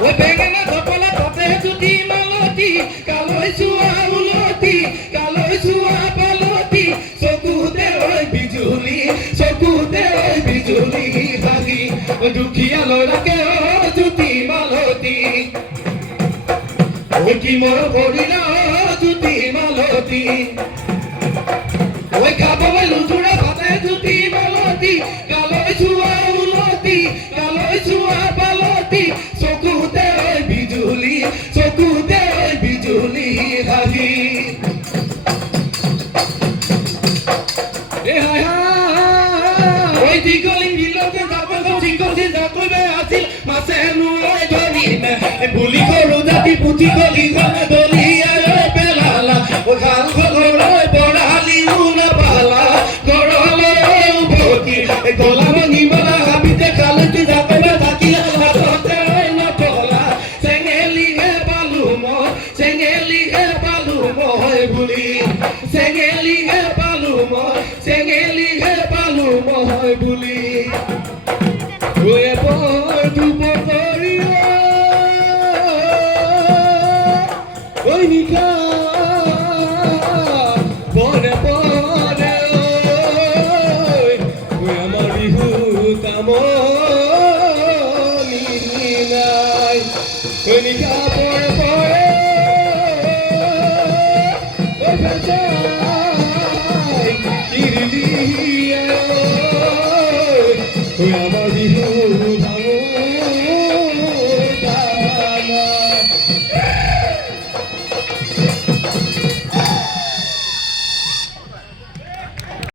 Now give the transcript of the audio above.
ও বেঙেনা ধপলা তাতে জুতি মালতি কালৈ চুৱা উলতি কালৈ চুৱা পালতি চকুতে ঐ বিজুলি ভাগি দুখীয়া ল'ৰাকে জুতি মালতি ঐ কি মোৰ কৰিলা জুতি মালতি ঐ খাবলৈ লুচুৰা ভাতে জুতি মালতি কালৈ চুৱা উলতি কালৈ চুৱা পালতি চকুতে ঐ বিজুলি ভাগি ঐ দীঘলী বিলতে যাব চিংকলি যাবলৈ আছিল মাছে নোলাই ধৰিলে বুলি সৰু জাতি পুঠি গলি দলিয়াই পেলালা খাল খললৈ পৰালিও নাপালা ঘৰলৈ উভতি গলা ভাঙিবলা হাবিতে খালতি যাবলৈ থাকিলে হাততে নথলা চেঙেলিহে পালো মই বুলি চেঙেলিহে পালো মই বুলি বৰ